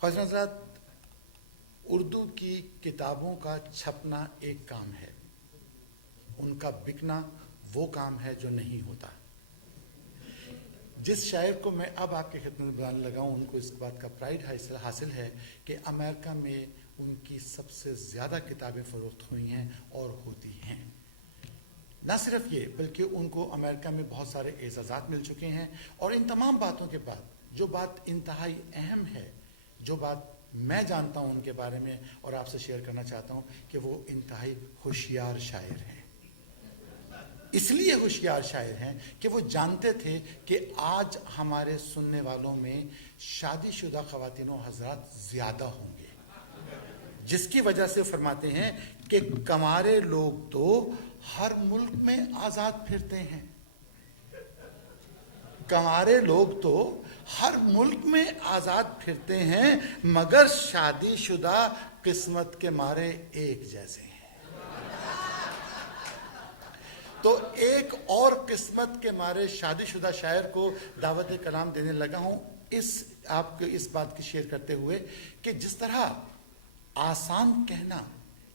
ख्वाजा हज़रात, उर्दू की किताबों का छपना एक काम है, उनका बिकना वो काम है जो नहीं होता। जिस शायर को मैं अब आपके खिदमत में बताने लगा हूँ, उनको इस बात का प्राइड हासिल है कि अमेरिका में उनकी सबसे ज़्यादा किताबें फ़रोख्त हुई हैं और होती हैं। ना सिर्फ ये, बल्कि उनको अमेरिका में बहुत सारे एजाज़ात मिल चुके हैं। और इन तमाम बातों के बाद जो बात इंतहाई अहम है, जो बात मैं जानता हूँ उनके बारे में और आपसे शेयर करना चाहता हूँ, कि वो इंतहाई होशियार शायर हैं। इसलिए होशियार शायर हैं कि वो जानते थे कि आज हमारे सुनने वालों में शादीशुदा ख़वातीन व हज़रात ज़्यादा होंगे, जिसकी वजह से फरमाते हैं कि कमारे लोग तो हर मुल्क में आज़ाद फिरते हैं। कमारे लोग तो हर मुल्क में आज़ाद फिरते हैं, मगर शादीशुदा किस्मत के मारे एक जैसे हैं। तो एक और किस्मत के मारे शादीशुदा शायर को दावत कलाम देने लगा हूँ, आपको इस बात की शेयर करते हुए कि जिस तरह आसान कहना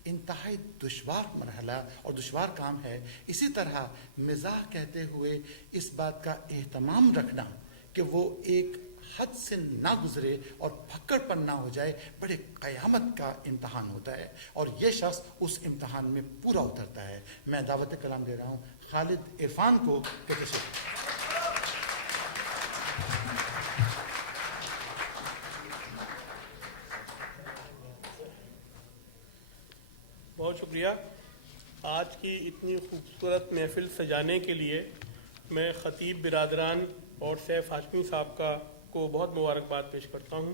इंतहाई दुश्वार मरहला और दुश्वार काम है, इसी तरह मिजाह कहते हुए इस बात का एहतमाम रखना कि वो एक हद से ना गुजरे और फक्कड़पन ना हो जाए, बड़े क़यामत का इम्तहान होता है, और ये शख्स उस इम्तहान में पूरा उतरता है। मैं दावत कलाम दे रहा हूँ खालिद इरफान को। बहुत शुक्रिया। आज की इतनी खूबसूरत महफिल सजाने के लिए मैं ख़तीब बिरादरान और सैफ हाशमी साहब को बहुत मुबारकबाद पेश करता हूँ,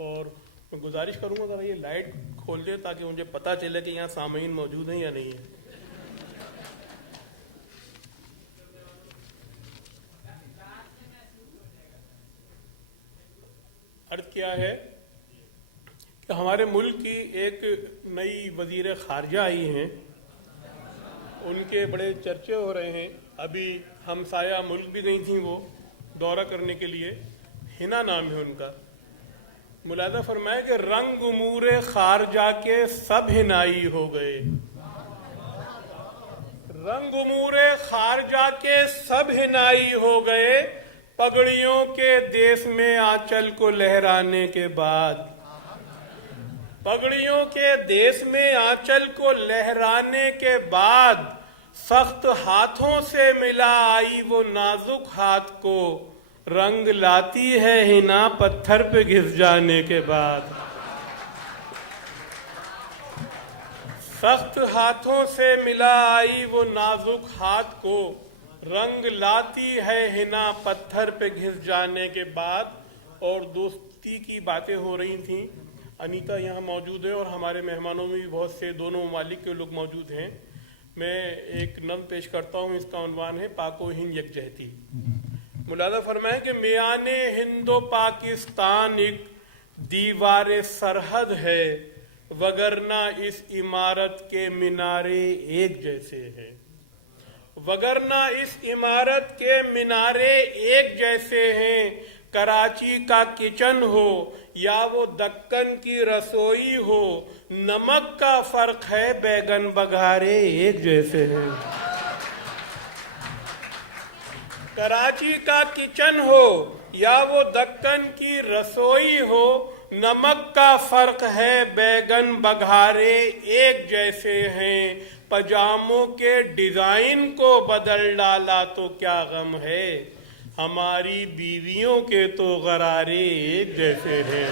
और मैं गुजारिश करूँगा अगर ये लाइट खोल दे ताकि मुझे पता चले कि यहाँ सामीन मौजूद हैं या नहीं है। अर्ज़ किया है कि हमारे मुल्क की एक नई वज़ीर ख़ारजा आई हैं, उनके बड़े चर्चे हो रहे हैं। अभी हमसाया मुल्क भी गई थी वो दौरा करने के लिए, हिना नाम है उनका। मुलाज़ा फरमाए कि रंग उमूरे ख़ारजा के सब हिनाई हो गए, रंग उमूरे ख़ारजा के सब हिनाई हो गए, पगड़ियों के देश में आंचल को लहराने के बाद, पगड़ियों के देश में आंचल को लहराने के बाद, सख्त हाथों से मिला आई वो नाजुक हाथ को, रंग लाती है हिना पत्थर पे घिस जाने के बाद। सख्त हाथों से मिला आई वो नाजुक हाथ को, रंग लाती है हिना पत्थर पे घिस जाने के बाद। और दोस्ती की बातें हो रही थी। अनीता यहाँ मौजूद है और हमारे मेहमानों में भी बहुत से दोनों ममालिक के लोग मौजूद हैं। मैं एक नज़्म पेश करता हूँ, इसका उन्वान है पाको हिंद यकजहती। मुलाज़ा फरमाए कि मियाने हिंदो पाकिस्तान एक दीवार सरहद है, वगरना इस इमारत के मीनारे एक जैसे हैं, वगरना इस इमारत के मीनारे एक जैसे हैं। कराची का किचन हो या वो दक्कन की रसोई हो, नमक का फर्क है बैगन बघारे एक जैसे हैं। कराची का किचन हो या वो दक्कन की रसोई हो, नमक का फर्क है बैगन बघारे एक जैसे हैं। पजामों के डिजाइन को बदल डाला तो क्या गम है, हमारी बीवियों के तो गरारे एक जैसे हैं।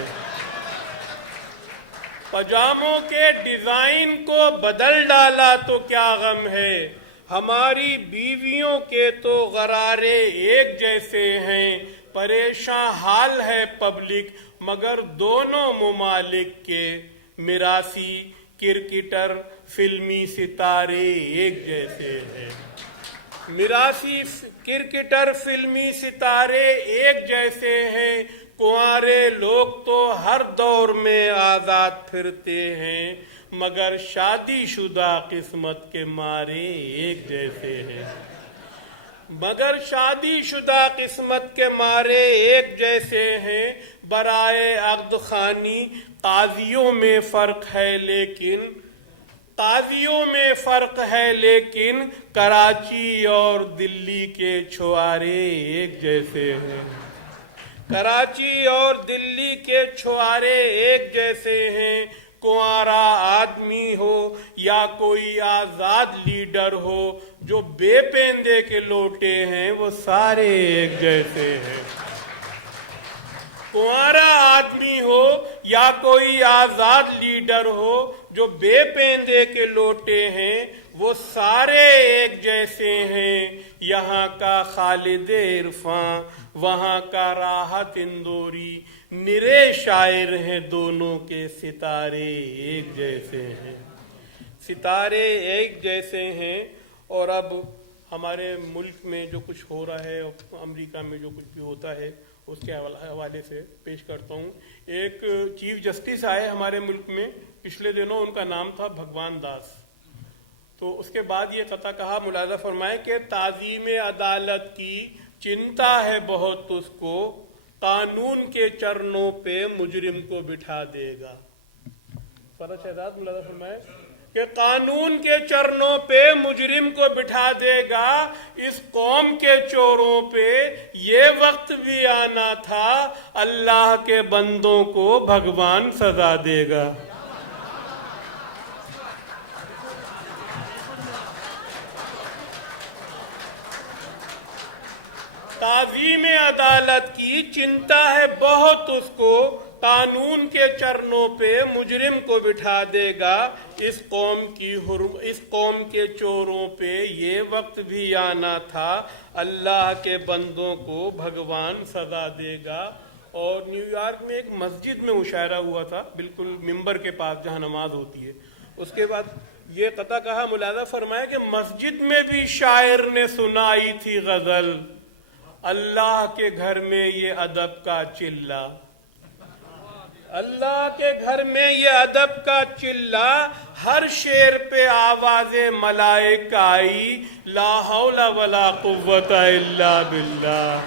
पजामों के डिजाइन को बदल डाला तो क्या गम है, हमारी बीवियों के तो गरारे एक जैसे हैं। परेशान हाल है पब्लिक मगर दोनों ममालिक के, मिरासी क्रिकेटर फिल्मी सितारे एक जैसे हैं। मिरासी क्रिकेटर फिल्मी सितारे एक जैसे हैं। कुंवारे लोग तो हर दौर में आजाद फिरते हैं, मगर शादीशुदा किस्मत के मारे एक जैसे हैं, मगर शादीशुदा किस्मत के मारे एक जैसे हैं। برائے عقد خوانی قاضیوں میں فرق ہے لیکن کراچی اور دلی کے چھوارے ایک جیسے ہیں کراچی اور دلی کے چھوارے ایک جیسے ہیں کنوارا آدمی ہو یا کوئی آزاد لیڈر ہو جو بے پیندے کے لوٹے ہیں وہ سارے ایک جیسے ہیں کنوارا آدمی ہو یا کوئی آزاد لیڈر ہو جو بے پیندے کے لوٹے ہیں وہ سارے ایک جیسے ہیں یہاں کا خالد عرفاں وہاں کا راحت اندوری نرے شاعر ہیں دونوں کے ستارے ایک جیسے ہیں اور اب ہمارے ملک میں جو کچھ ہو رہا ہے امریکہ میں جو کچھ بھی ہوتا ہے اس کے حوالے سے پیش کرتا ہوں. ایک چیف جسٹس آئے ہمارے ملک میں پچھلے دنوں، ان کا نام تھا بھگوان داس. تو اس کے بعد یہ قطع کہا، ملاحظہ فرمائے کہ تعظیم عدالت کی چنتا ہے بہت اس کو، قانون کے چرنوں پہ مجرم کو بٹھا دے گا. فرض شہزاد ملاحظہ فرمائے کہ قانون کے چرنوں پہ مجرم کو بٹھا دے گا. اس قوم کے چوروں پہ یہ وقت بھی آنا تھا، اللہ کے بندوں کو بھگوان سزا دے گا. تعظیم عدالت کی چنتا ہے بہت اس کو، قانون کے چرنوں پہ مجرم کو بٹھا دے گا. اس قوم کے چوروں پہ یہ وقت بھی آنا تھا، اللہ کے بندوں کو بھگوان سزا دے گا. اور نیو یارک میں ایک مسجد میں مشاعرہ ہوا تھا، بالکل ممبر کے پاس جہاں نماز ہوتی ہے. اس کے بعد یہ قطع کہا، ملاحظہ فرمایا کہ مسجد میں بھی شاعر نے سنائی تھی غزل، اللہ کے گھر میں یہ ادب کا چلہ. اللہ کے گھر میں یہ ادب کا چلہ، ہر شعر پہ آواز ملائک آئی، لا حول ولا قوت الا باللہ.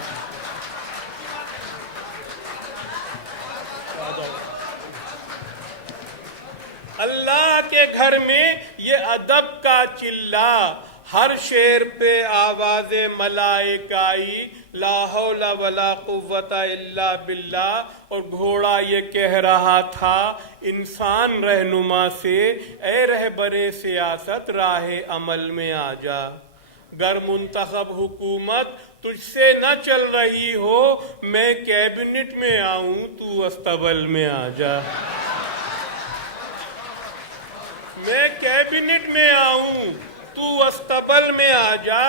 اللہ کے گھر میں یہ ادب کا چلہ، ہر شعر پہ آواز ملائک آئی، لا حول ولا قوت الا باللہ. اور گھوڑا یہ کہہ رہا تھا انسان رہنما سے، اے رہبر سیاست راہ عمل میں آ جا. گر منتخب حکومت تجھ سے نہ چل رہی ہو، میں کیبنٹ میں آؤں تو استبل میں آ جا. میں کیبنٹ میں آؤں تو استبل میں آ جا.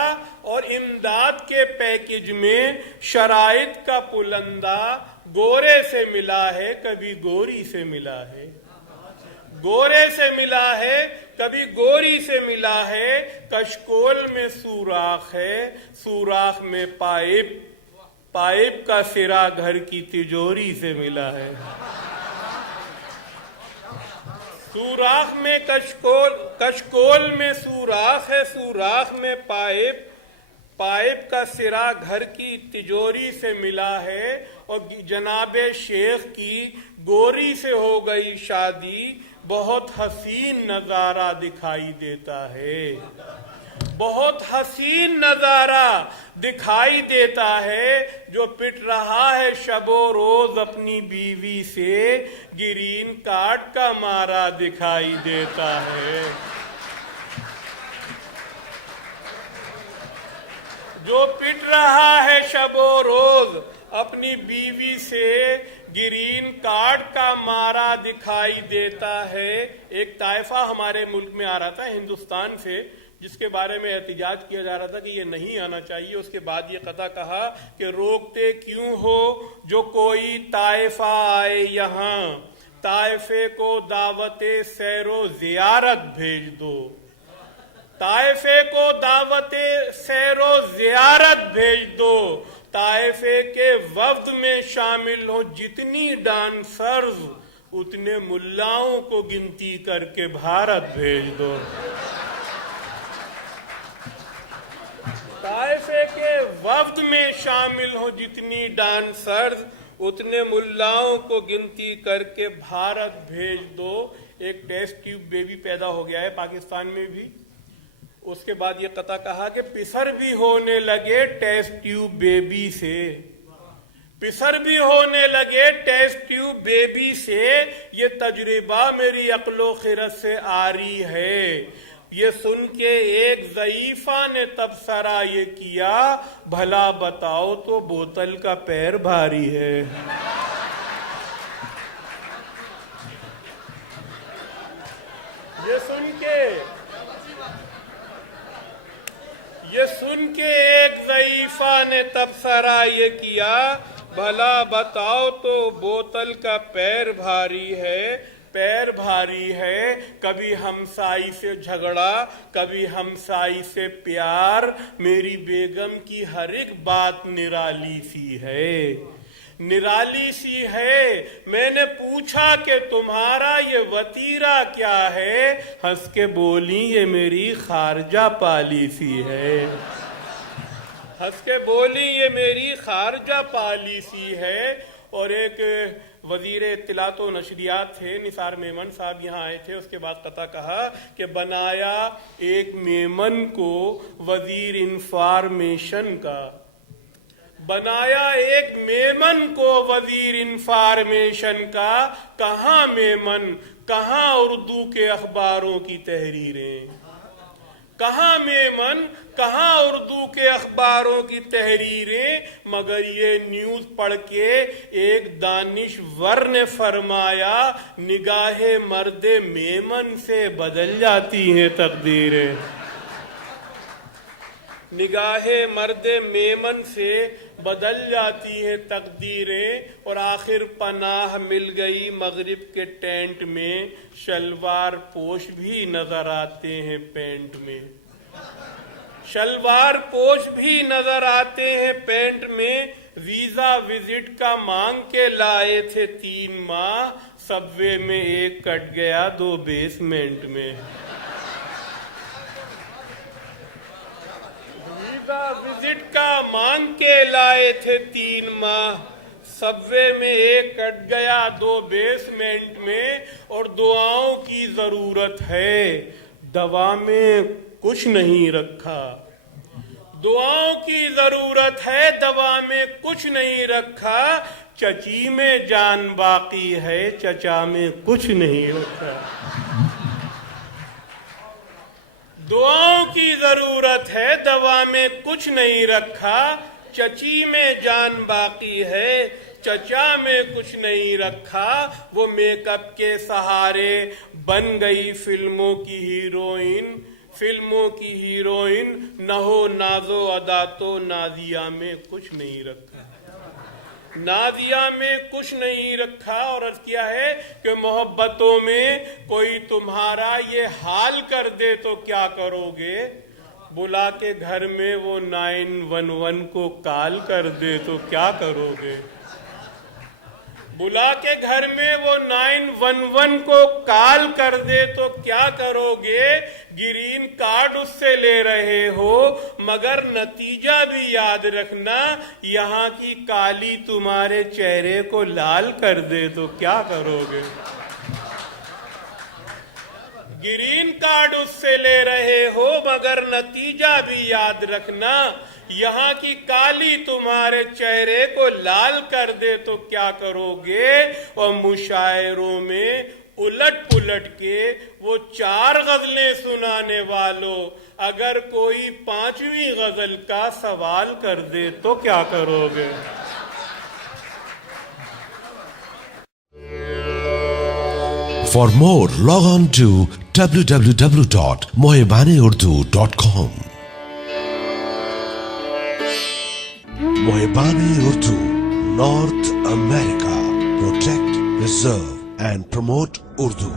اور امداد کے پیکج میں شرائط کا پلندہ گورے سے ملا ہے، کبھی گوری سے ملا ہے. گورے سے ملا ہے، کبھی گوری سے ملا ہے. کشکول میں سوراخ ہے، سوراخ میں پائپ کا سرا گھر کی تجوری سے ملا ہے. سوراخ میں کشکول میں سوراخ ہے، سوراخ میں پائپ کا سرا گھر کی تجوری سے ملا ہے. اور جناب شیخ کی گوری سے ہو گئی شادی، بہت حسین نظارہ دکھائی دیتا ہے. بہت حسین نظارہ دکھائی دیتا ہے. جو پٹ رہا ہے شب و روز اپنی بیوی سے، گرین کارڈ کا مارا دکھائی دیتا ہے. جو پٹ رہا ہے شب و روز اپنی بیوی سے، گرین کارڈ کا مارا دکھائی دیتا ہے. ایک طائفہ ہمارے ملک میں آ رہا تھا ہندوستان سے، جس کے بارے میں احتجاج کیا جا رہا تھا کہ یہ نہیں آنا چاہیے. اس کے بعد یہ قطع کہا کہ روکتے کیوں ہو، جو کوئی طائفہ آئے یہاں، طائفے کو دعوت سیر و زیارت بھیج دو. طائفے کو دعوت سیر و زیارت بھیج دو. طائفے کے وفد میں شامل ہو جتنی ڈانسرز، اتنے ملاؤں کو گنتی کر کے بھارت بھیج دو. طائفے کے وفد میں شامل ہو جتنی ڈانسرز، उतने मुल्लाओं को गिनती करके भारत भेज दो। एक टेस्ट ट्यूब बेबी पैदा हो गया है पाकिस्तान में भी। उसके बाद ये कता कहा कि पिसर भी होने लगे टेस्ट ट्यूब बेबी से, पिसर भी होने लगे टेस्ट ट्यूब बेबी से, ये तजुर्बा मेरी अक्लो खिरत से आ रही है। ये सुन के एक ज़ईफ़ा ने तबसरा ये किया, भला बताओ तो बोतल का पैर भारी है। ये सुन के एक ज़ईफ़ा ने तबसरा ये किया, भला बताओ तो बोतल का पैर भारी है, पैर भारी है। कभी हमसाई से झगड़ा, कभी हमसाई से प्यार, मेरी बेगम की हर एक बात निराली सी है, निराली सी है। मैंने पूछा कि तुम्हारा ये वतीरा क्या है, हंस के बोली ये मेरी खारजा पाली सी है, हंस के बोली ये मेरी खारजा पाली सी है। और एक वजीर इत्तलात व नशरियात थे, निसार मेमन साहब यहाँ आए थे। उसके बाद कता कहा कि बनाया एक मेमन को वजीर इंफॉर्मेशन का, बनाया एक मेमन को वजीर इंफॉर्मेशन का। कहाँ मेमन, कहाँ उर्दू के अखबारों की तहरीरें, कहाँ मेमन, कहाँ उर्दू के अखबारों की तहरीरें। मगर ये न्यूज़ पढ़ के एक दानिशवर ने फरमाया, निगाहे मर्दे मेमन से बदल जाती हैं तकदीरें, निगाहे मर्दे मेमन से बदल जाती हैं तकदीरें। और आखिर पनाह मिल गई मगरिब के टेंट में, शलवार पोश भी नजर आते हैं पेंट में, शलवार पोश भी नजर आते हैं पेंट में। वीजा विजिट का मांग के लाए थे 3 माह, सबवे में एक कट गया 2 बेसमेंट में। विजिट का मांग के लाए थे 3 माह, सबवे में एक कट गया 2 बेसमेंट में। और दुआओं की जरूरत है, दवा में कुछ नहीं रखा, दुआओं की जरूरत है, दवा में कुछ नहीं रखा। चची में जान बाकी है, चचा में कुछ नहीं रखा। दुआओं की जरूरत है, दवा में कुछ नहीं रखा। चची में जान बाकी है, चचा में कुछ नहीं रखा। वो मेकअप के सहारे बन गई फिल्मों की हीरोइन, फिल्मों की हीरोइन। न हो नाजो अदा तो नादिया में कुछ नहीं रखा, नादिया में कुछ नहीं रखा। और अर्ज किया है कि मोहब्बतों में कोई तुम्हारा ये हाल कर दे तो क्या करोगे, बुला के घर में वो 911 को कॉल कर दे तो क्या करोगे, बुला के घर में वो 911 को कॉल कर दे तो क्या करोगे। ग्रीन कार्ड उससे ले रहे हो, मगर नतीजा भी याद रखना, यहाँ की काली तुम्हारे चेहरे को लाल कर दे तो क्या करोगे। ग्रीन कार्ड उससे ले रहे हो, मगर नतीजा भी याद रखना, यहाँ की काली तुम्हारे चेहरे को लाल कर दे तो क्या करोगे। और मुशायरों में उलट पुलट के वो 4 गजलें सुनाने वालों, अगर कोई 5वीं गजल का सवाल कर दे तो क्या करोगे। For more, log on to www.mohebaneurdu.com. Mohebane Urdu, North America. Protect, preserve and promote Urdu.